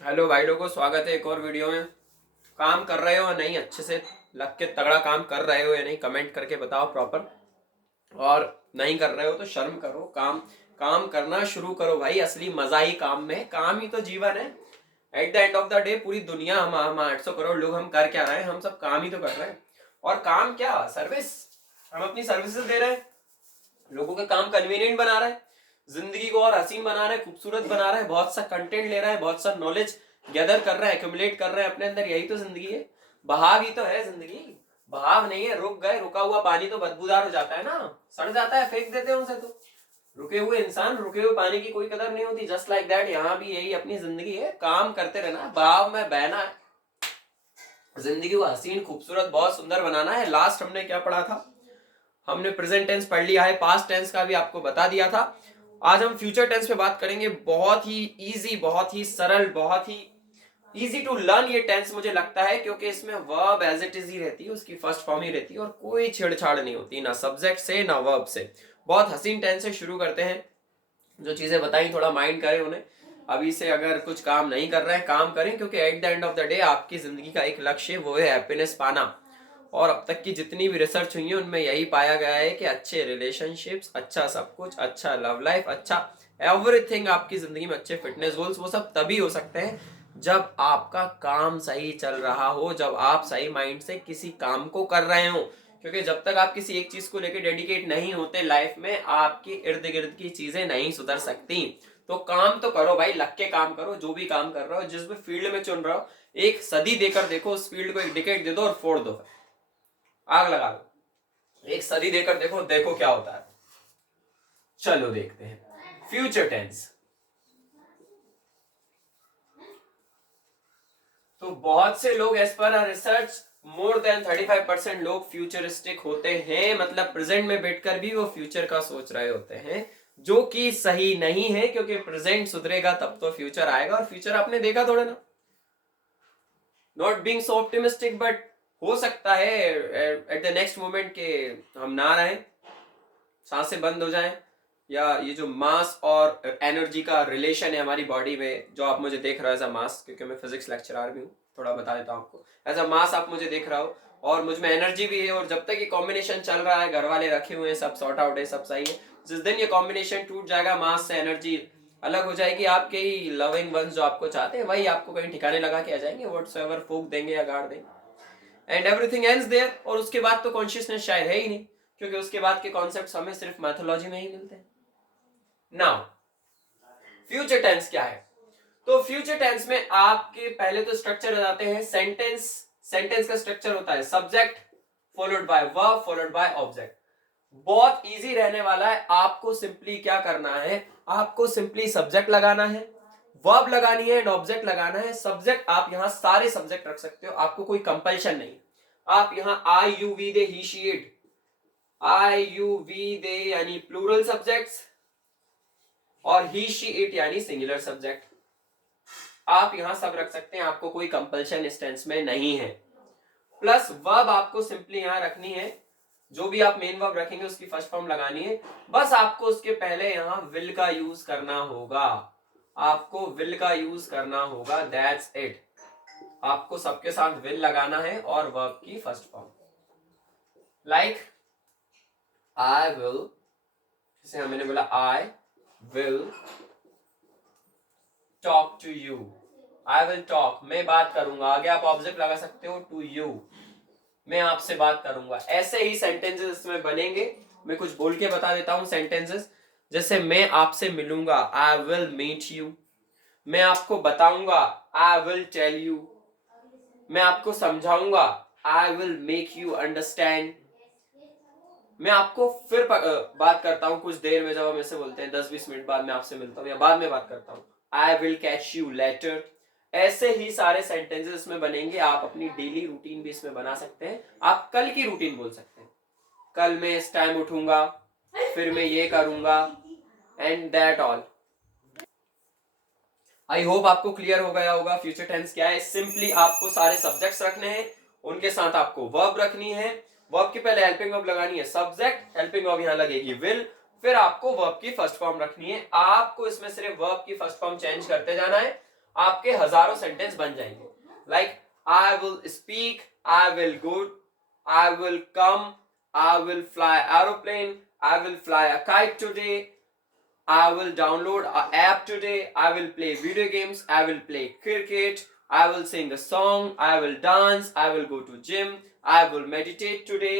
Hello भाई लोगों, स्वागत है एक और वीडियो में। काम कर रहे हो या नहीं, अच्छे से लग के तगड़ा काम कर रहे हो या नहीं, कमेंट करके बताओ प्रॉपर। और नहीं कर रहे हो तो शर्म करो, काम काम करना शुरू करो भाई। असली मजा ही काम में है, काम ही तो जीवन है। At the end of the day पूरी दुनिया, हम 800 करोड़ लोग, हम कर क्या रहे हैं? हम सब काम ही तो कर रहे हैं। और काम क्या, सर्विस। हम अपनी सर्विसेज दे रहे हैं, लोगों के काम कन्वीनियंट बना रहा है, जिंदगी को और हसीन बना रहा है, खूबसूरत बना रहा है, बहुत सा कंटेंट ले रहा है, बहुत सा नॉलेज गैदर कर रहा है, एक्यूमुलेट कर रहा है अपने अंदर। यही तो जिंदगी है। बहाव ही तो है जिंदगी। बहाव नहीं है, रुक गए। रुका हुआ पानी तो बदबूदार हो जाता है ना, सड़ जाता है, फेंक देते हैं उसे तो। रुके हुए इंसान, रुके हुए पानी की कोई कदर नहीं होती। जस्ट लाइक दैट यहाँ भी यही अपनी जिंदगी है, काम करते रहना है, बहाव में बहना है, जिंदगी को हसीन खूबसूरत बहुत सुंदर बनाना है। लास्ट हमने क्या पढ़ा था? हमने प्रेजेंट टेंस पढ़ लिया है, पास्ट टेंस का भी आपको बता दिया था। आज हम फ्यूचर टेंस पे बात करेंगे। बहुत ही इजी, बहुत ही सरल, बहुत ही इजी टू लर्न ये टेंस मुझे लगता है, क्योंकि इसमें वर्ब एज इट इज ही रहती है, उसकी फर्स्ट फॉर्म ही रहती है, और कोई छेड़छाड़ नहीं होती, ना सब्जेक्ट से ना वर्ब से। बहुत हसीन टेंस से शुरू करते हैं। जो चीजें बताई थोड़ा माइंड करें उन्हें। अभी से अगर कुछ काम नहीं कर रहे हैं, काम करें, क्योंकि at the end of the day आपकी जिंदगी का एक लक्ष्य, वो है हैप्पीनेस पाना। और अब तक की जितनी भी रिसर्च हुई है उनमें यही पाया गया है कि अच्छे रिलेशनशिप्स, अच्छा सब कुछ, अच्छा लव लाइफ, अच्छा एवरीथिंग आपकी जिंदगी में, अच्छे फिटनेस गोल्स, वो सब तभी हो सकते हैं जब आपका काम सही चल रहा हो, जब आप सही माइंड से किसी काम को कर रहे हो। क्योंकि जब तक आप किसी एक चीज को लेकर डेडिकेट नहीं होते लाइफ में, आपके इर्द गिर्द की चीजें नहीं सुधर सकती। तो काम तो करो भाई, लग के काम करो। जो भी काम कर रहे हो, जिस भी फील्ड में चुन रहे हो, एक सदी देकर देखो उस फील्ड को, एक डिकेड दे दो और फोड़ दो, आग लगा दो। एक सदी देकर देखो, देखो क्या होता है। चलो देखते हैं फ्यूचर टेंस। तो बहुत से लोग, as per research, more than 35% लोग फ्यूचरिस्टिक होते हैं, मतलब प्रेजेंट में बैठकर भी वो फ्यूचर का सोच रहे होते हैं, जो कि सही नहीं है। क्योंकि प्रेजेंट सुधरेगा तब तो फ्यूचर आएगा, और फ्यूचर आपने देखा थोड़ा ना। Not being so optimistic, but हो सकता है एट द नेक्स्ट मोमेंट के हम ना रहें, सांसें बंद हो जाएं, या ये जो मास और एनर्जी का रिलेशन है हमारी बॉडी में, जो आप मुझे देख रहे हो एज अ मास, क्योंकि मैं फिजिक्स लेक्चरर भी हूँ, थोड़ा बता देता हूँ आपको। एज अ मास आप मुझे देख रहे हो, और मुझ में एनर्जी भी है, और जब तक ये कॉम्बिनेशन चल रहा है, घर वाले रखे हुए हैं, सब सॉर्ट आउट है, सब सही है। जिस दिन ये कॉम्बिनेशन टूट जाएगा, मास से एनर्जी अलग हो जाएगी, आपके ही लविंग वंस जो आपको चाहते हैं वही आपको कहीं ठिकाने लगा के आ जाएंगे, व्हाटसोएवर फूक देंगे या गाड़ देंगे, एंड एवरीथिंग एंड्स देयर। और उसके बाद तो कॉन्शियसनेस शायद है ही नहीं, क्योंकि उसके बाद के कॉन्सेप्ट्स हमें सिर्फ मैथोलॉजी में ही मिलते हैं। नाउ फ्यूचर टेंस क्या है? तो फ्यूचर टेंस में आपके पहले तो स्ट्रक्चर हो जाते हैं सेंटेंस। सेंटेंस का स्ट्रक्चर होता है subject followed by verb followed by object. बहुत इजी रहने वाला है। आपको सिंपली क्या करना है? आपको सिंपली सब्जेक्ट लगाना है, वर्ब लगानी है, एंड ऑब्जेक्ट लगाना है। सब्जेक्ट आप यहां सारे सब्जेक्ट रख सकते हो, आपको कोई कंपल्शन नहीं। आप यहां I you we they he she it, I you we they यानी प्लूरल सब्जेक्ट्स, और ही शी इट यानी सिंगुलर सब्जेक्ट। आप यहां सब रख सकते हैं, आपको कोई कंपल्शन इस टेंस में नहीं है। प्लस वर्ब आपको सिंपली यहां रखनी है, जो भी आप मेन वर्ब रखेंगे उसकी फर्स्ट फॉर्म लगानी है। बस आपको उसके पहले यहां विल का यूज करना होगा, आपको विल का यूज करना होगा, दैट्स इट। आपको सबके साथ विल लगाना है और वर्ब की first form, like I will, जैसे मैंने बोला I will talk to you, I will talk, मैं बात करूंगा। आगे आप ऑब्जेक्ट लगा सकते हो टू यू, मैं आपसे बात करूंगा। ऐसे ही सेंटेंसेस इसमें बनेंगे। मैं कुछ बोल के बता देता हूं सेंटेंसेस। जैसे मैं आपसे मिलूंगा, आई विल मीट यू। मैं आपको बताऊंगा, आई विल टेल यू। मैं आपको समझाऊंगा, I will make you understand. मैं आपको फिर बात करता हूं कुछ देर में, जब हम ऐसे बोलते हैं 10-20 मिनट बाद मैं आपसे मिलता हूं या बाद में बात करता हूं, I will catch you later. ऐसे ही सारे सेंटेंसेस इसमें बनेंगे। आप अपनी डेली रूटीन भी इसमें बना सकते हैं। आप कल की रूटीन बोल सकते हैं, कल मैं इस टाइम उठूंगा, फिर मैं ये करूंगा, and that all. I hope आपको क्लियर हो गया होगा फ्यूचर टेंस क्या है। सिंपली आपको सारे सब्जेक्ट्स रखने हैं, उनके साथ आपको वर्ब रखनी है। वर्ब की पहले हेल्पिंग वर्ब लगानी है सब्जेक्ट, हेल्पिंग वर्ब यहां लगेगी विल, फिर आपको वर्ब की फर्स्ट फॉर्म रखनी है। आपको इसमें सिर्फ वर्ब की फर्स्ट फॉर्म चेंज करते जाना है। आपके हजारों सेंटेंस बन जाएंगे। Like I will speak, I will go, I will come, I will fly aeroplane, I will fly a kite today, I will download an app today, I will play video games, I will play cricket, I will sing a song, I will dance, I will go to gym, I will meditate today,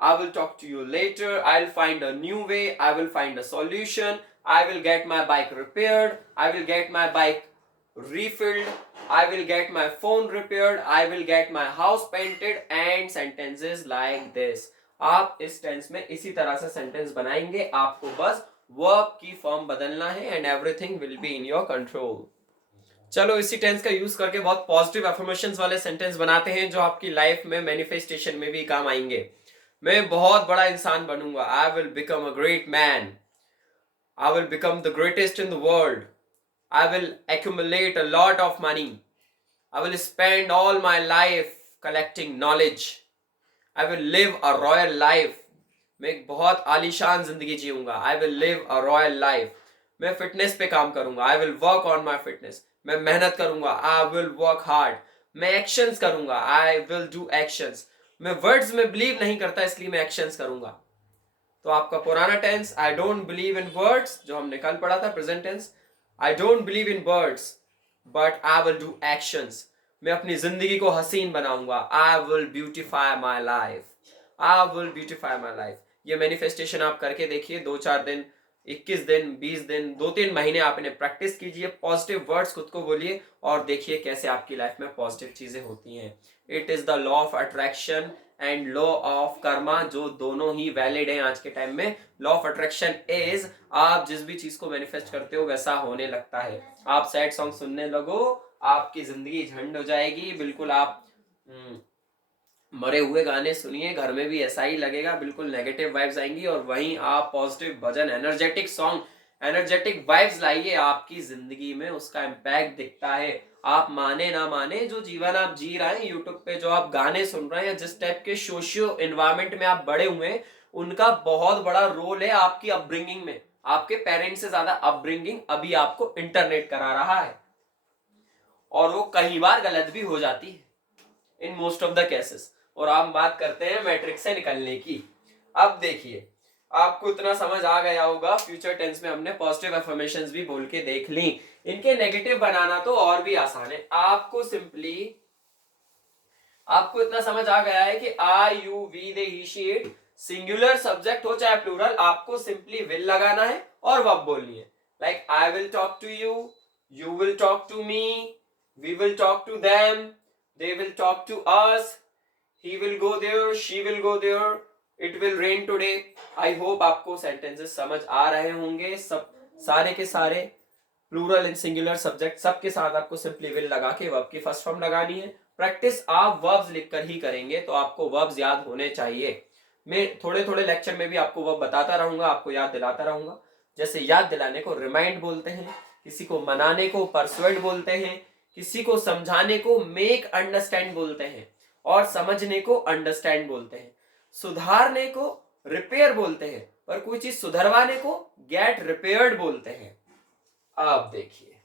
I will talk to you later, I'll find a new way, I will find a solution, I will get my bike repaired, I will get my bike refilled, I will get my phone repaired, I will get my house painted, and sentences like this. आप इस tense में इसी तरह से sentence बनाएंगे, आपको बस verb की फॉर्म बदलना है and everything will be in your control. चलो इसी टेंस का यूज करके बहुत पॉजिटिव अफर्मेशंस वाले सेंटेंस बनाते हैं जो आपकी लाइफ में मैनिफेस्टेशन में भी काम आएंगे। मैं बहुत बड़ा इंसान बनूंगा, I will become a great man, I will become the greatest in the world, I will accumulate a lot of money, I will spend all my life collecting knowledge, I will live a royal life, मैं एक बहुत आलीशान जिंदगी जीऊंगा, I will live a royal life, मैं fitness पे काम करूंगा, I will work on my fitness, मैं मेहनत करूंगा, आई विल वर्क हार्ड, मैं एक्शंस करूंगा, आई विल डू एक्शंस, मैं वर्ड्स में बिलीव नहीं करता इसलिए मैं एक्शंस करूंगा। तो आपका पुराना tense I don't believe in words, जो हमने कल पढ़ा था, present tense I don't believe in words but I will do actions, मैं अपनी जिंदगी को हसीन बनाऊंगा, I will beautify my life, I will beautify my life. ये मैनिफेस्टेशन आप करके देखिए, 2-4 दिन, 21 दिन, 20 दिन, 2-3 महीने आप इन्हें प्रैक्टिस कीजिए, पॉजिटिव वर्ड्स खुद को बोलिए और देखिए कैसे आपकी लाइफ में पॉजिटिव चीजें होती हैं। It is the law of attraction and law of Karma, जो दोनों ही वैलिड हैं आज के टाइम में। लॉ ऑफ अट्रैक्शन इज, आप जिस भी चीज को मैनिफेस्ट करते हो वैसा होने लगता है। आप सैड सॉन्ग सुनने लगो, आपकी जिंदगी झंड हो जाएगी, बिल्कुल आप मरे हुए गाने सुनिए, घर में भी ऐसा ही लगेगा, बिल्कुल नेगेटिव वाइब्स आएंगी, और वहीं आप पॉजिटिव भजन, एनर्जेटिक सॉन्ग, एनर्जेटिक वाइब्स लाइए आपकी जिंदगी में, उसका इम्पैक्ट दिखता है। आप माने ना माने, जो जीवन आप जी रहे हैं, यूट्यूब पे जो आप गाने सुन रहे हैं, जिस टाइप के सोशियो एनवायरमेंट में आप बड़े हुए हैं, उनका बहुत बड़ा रोल है आपकी अपब्रिंगिंग में। आपके पेरेंट्स से ज्यादा अपब्रिंगिंग अभी आपको इंटरनेट करा रहा है, और वो कई बार गलत भी हो जाती है in most of the cases. और आप बात करते हैं मैट्रिक्स से निकलने की। अब देखिए, आपको इतना समझ आ गया होगा, फ्यूचर टेंस में हमने पॉजिटिव अफर्मेशंस भी बोल के देख ली, इनके नेगेटिव बनाना तो और भी आसान है। आपको सिंपली, आपको इतना समझ आ गया है कि I, you, we, they, he, she, it, singular subject हो चाहे प्लूरल, आपको सिंपली विल लगाना है और वर्ब बोलनी है। Like I will talk to you, you will talk to me, we will talk to them, they will talk to us, he will go there, she will go there, it will rain today। I hope आपको sentences समझ आ रहे होंगे, सब सारे के सारे plural and singular subject सबके साथ आपको सिंपली विल लगा के वर्ब की फर्स्ट फॉर्म लगानी है। प्रैक्टिस आप वर्ब्स लिखकर ही करेंगे तो आपको वर्ब्स याद होने चाहिए। मैं थोड़े थोड़े लेक्चर में भी आपको वर्ब बताता रहूंगा, आपको याद दिलाता रहूंगा। जैसे याद दिलाने को रिमाइंड बोलते हैं, किसी को मनाने को परसुएड बोलते हैं, किसी को समझाने को मेक अंडरस्टैंड बोलते हैं, और समझने को अंडरस्टैंड बोलते हैं। सुधारने को रिपेयर बोलते हैं, पर कोई चीज सुधरवाने को गेट रिपेयर्ड बोलते हैं। अब देखिए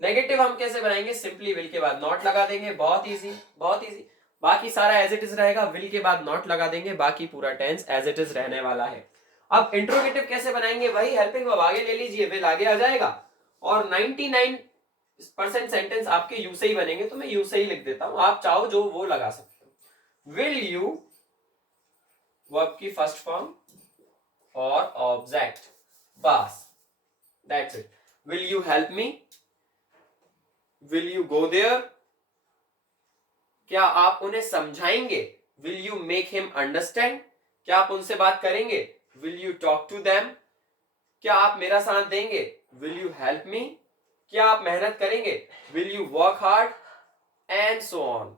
नेगेटिव हम कैसे बनाएंगे, सिंपली विल के बाद नॉट लगा देंगे, बहुत इजी बहुत इजी। बाकी सारा एज इट इज रहेगा, विल के बाद नॉट लगा देंगे, बाकी पूरा टेंस एज इट इज रहने वाला है। अब इंट्रोगेटिव कैसे बनाएंगे, वही हेल्पिंग वर्ब आगे ले लीजिए, विल आगे आ जाएगा, और 99% सेंटेंस आपके यू से ही बनेंगे, तो मैं यू से ही लिख देता हूं, आप चाहो जो वो लगा सकते हो। विल यू वर्ब की फर्स्ट फॉर्म और ऑब्जेक्ट, बस that's it. Will you help me, will you go there, क्या आप उन्हें समझाएंगे, will you make him understand, क्या आप उनसे बात करेंगे, will you talk to them, क्या आप मेरा साथ देंगे, विल यू हेल्प मी, क्या आप मेहनत करेंगे, will you work hard, and so on.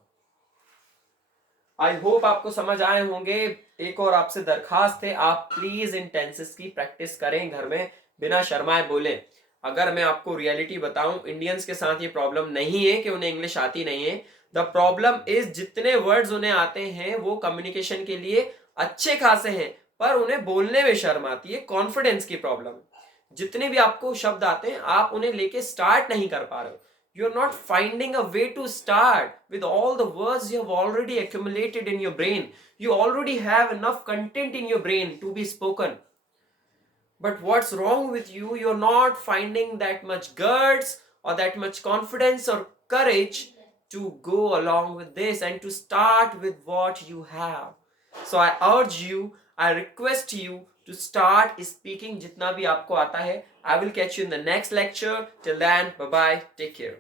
I hope आपको समझ आए होंगे। एक और आपसे दरखास्त है, आप प्लीज इन टेंसेस की प्रैक्टिस करें घर में, बिना शर्माए बोले। अगर मैं आपको रियलिटी बताऊं, इंडियंस के साथ ये प्रॉब्लम नहीं है कि उन्हें इंग्लिश आती नहीं है। द प्रॉब्लम इज जितने वर्ड्स उन्हें आते हैं वो कम्युनिकेशन के लिए अच्छे खासे हैं, पर उन्हें बोलने में शर्म आती है, कॉन्फिडेंस की प्रॉब्लम। जितने भी आपको शब्द आते हैं आप उन्हें लेके स्टार्ट नहीं कर पा रहे हो. You're not finding a way to start with all the words you have already accumulated in your brain. You already have enough content in your brain to be spoken. But what's wrong with you? You're not finding that much guts or that much confidence or courage to go along with this and to start with what you have. So I urge you, I request you to start speaking jitna bhi aapko aata hai. I will catch you in the next lecture. Till then, bye bye. Take care.